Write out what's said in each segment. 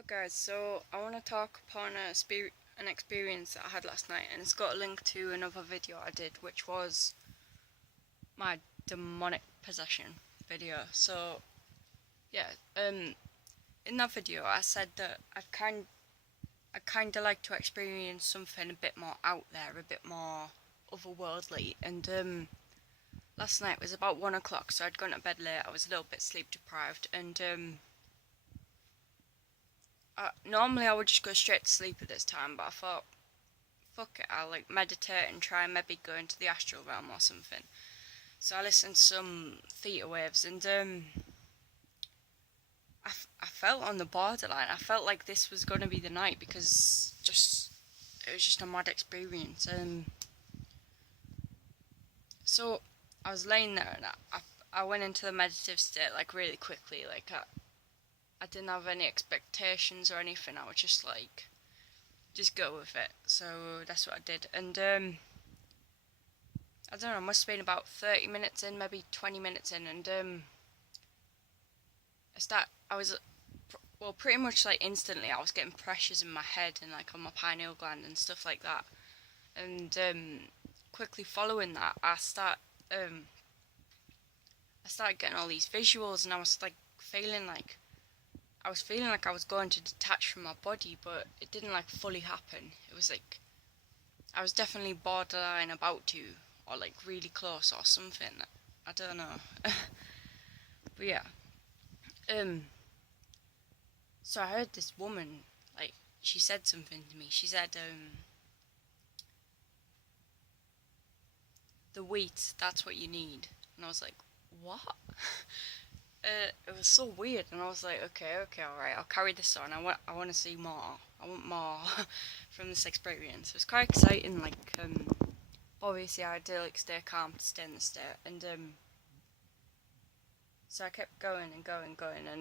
Hello guys, so I want to talk upon an experience that I had last night, and it's got a link to another video I did, which was my demonic possession video. So yeah, in that video I said that I kind of like to experience something a bit more out there, a bit more otherworldly, and last night was about 1 o'clock, so I'd gone to bed late. I was a little bit sleep deprived, and normally I would just go straight to sleep at this time, but I thought, fuck it, I'll like meditate and try and maybe go into the astral realm or something. So I listened to some theta waves, and I felt on the borderline. I felt like this was going to be the night, because it was just a mad experience. So I was laying there, and I went into the meditative state like really quickly. Like I didn't have any expectations or anything. I was just like, just go with it. So that's what I did. And I don't know, it must have been about 30 minutes in, maybe 20 minutes in, and I was, well, pretty much like instantly I was getting pressures in my head and like on my pineal gland and stuff like that. And quickly following that, I started getting all these visuals, and I was feeling like I was going to detach from my body, but it didn't like fully happen. It was like I was definitely borderline about to, or like really close or something. I don't know. But yeah. So I heard this woman, like, she said something to me. She said, the wheat, that's what you need. And I was like, what? It was so weird, and I was like, okay, alright, I'll carry this on. I want to see more. I want more from this experience. It was quite exciting, like, obviously I had to, like, stay calm to stay in the state, and, so I kept going, and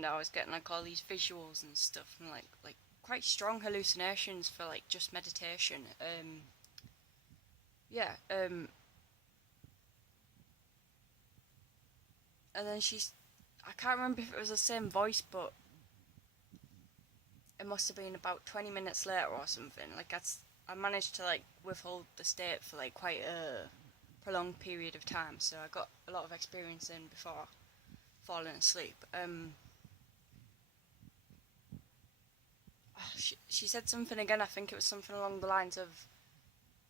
I was getting, like, all these visuals and stuff, and, like, quite strong hallucinations for, like, just meditation. Yeah, and then I can't remember if it was the same voice, but it must have been about 20 minutes later or something. Like, I managed to, like, withhold the state for, like, quite a prolonged period of time, so I got a lot of experience in before falling asleep. She said something again. I think it was something along the lines of,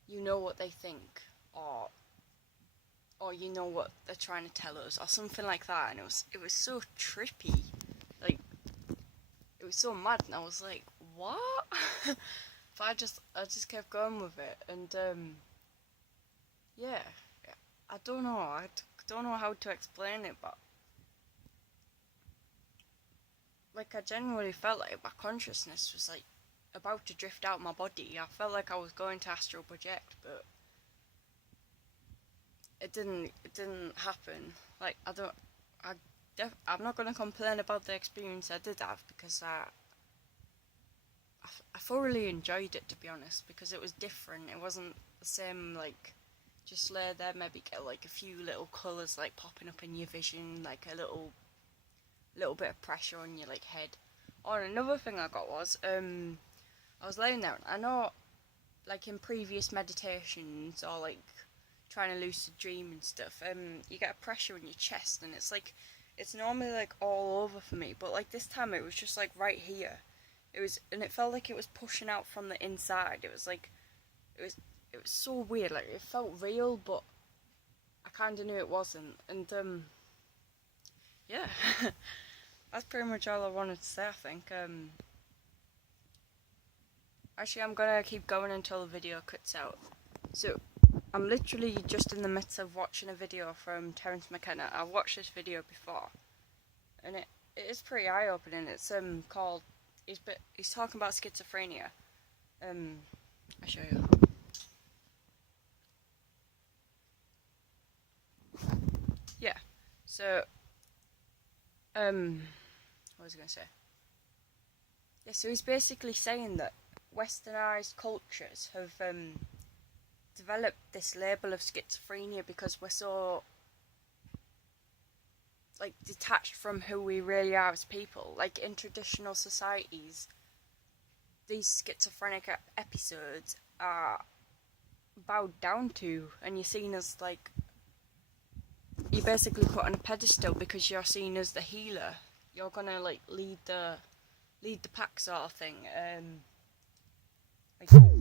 you know what they think, or you know what they're trying to tell us, or something like that. And it was so trippy, like, it was so mad, and I was like, what? But I just kept going with it, and yeah, I don't know. Don't know how to explain it, but like, I genuinely felt like my consciousness was like about to drift out my body. I felt like I was going to astral project, but it didn't happen. Like, I'm not gonna complain about the experience I did have, because I thoroughly enjoyed it, to be honest, because it was different. It wasn't the same, like, just lay there, maybe get like a few little colours like popping up in your vision, like a little bit of pressure on your like head. Oh, and another thing I got was I was laying there, and I know, like, in previous meditations or like trying to lucid dream and stuff, you get a pressure in your chest, and it's normally like all over for me, but like this time it was just like right here. And it felt like it was pushing out from the inside. It was like it was so weird. Like, it felt real, but I kind of knew it wasn't. And yeah, that's pretty much all I wanted to say, I think. Actually, I'm gonna keep going until the video cuts out. So I'm literally just in the midst of watching a video from Terence McKenna. I've watched this video before, and it is pretty eye-opening. It's called, he's talking about schizophrenia. I'll show you. Yeah. So what was I gonna say? Yeah, so he's basically saying that westernized cultures have developed this label of schizophrenia because we're so, like, detached from who we really are as people. Like, in traditional societies, these schizophrenic episodes are bowed down to, and you're seen as like, you're basically put on a pedestal because you're seen as the healer. You're gonna like lead the pack sort of thing,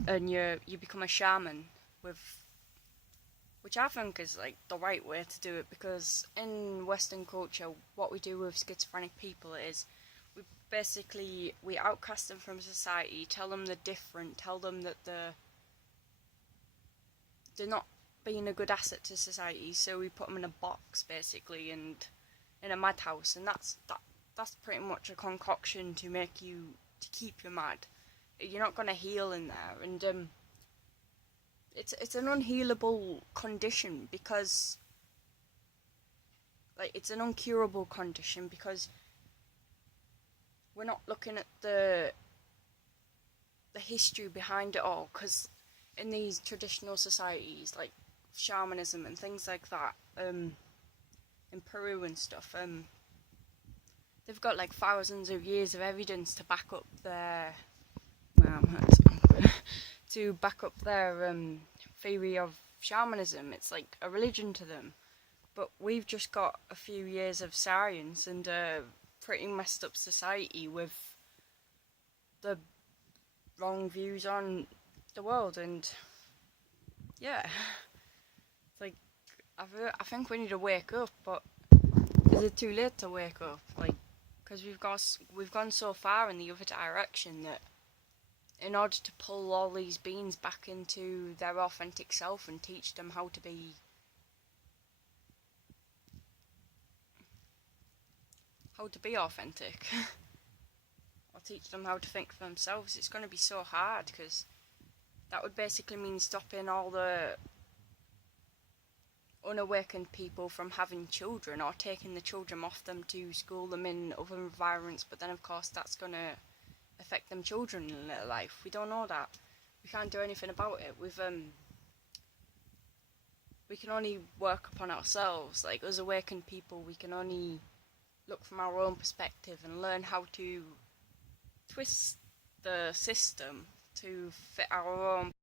and you become a shaman, with which I think is like the right way to do it, because in Western culture, what we do with schizophrenic people is we outcast them from society, tell them they're different, tell them that they're not being a good asset to society, so we put them in a box basically, and in a madhouse, and that's pretty much a concoction to keep you mad. You're not gonna heal in there, and it's an unhealable condition, because like it's an uncurable condition, because we're not looking at the history behind it all, because in these traditional societies like shamanism and things like that, in Peru and stuff, they've got like thousands of years of evidence to back up their to back up their theory of shamanism. It's like a religion to them, but we've just got a few years of science and a pretty messed up society with the wrong views on the world, and yeah, it's like I think we need to wake up, but is it too late to wake up? Like, because we've gone so far in the other direction that in order to pull all these beings back into their authentic self and teach them how to be authentic or teach them how to think for themselves, it's going to be so hard, because that would basically mean stopping all the unawakened people from having children, or taking the children off them to school them in other environments, but then of course that's going to affect them children in their life. We don't know that. We can't do anything about it. We can only work upon ourselves. Like, as awakened people, we can only look from our own perspective and learn how to twist the system to fit our own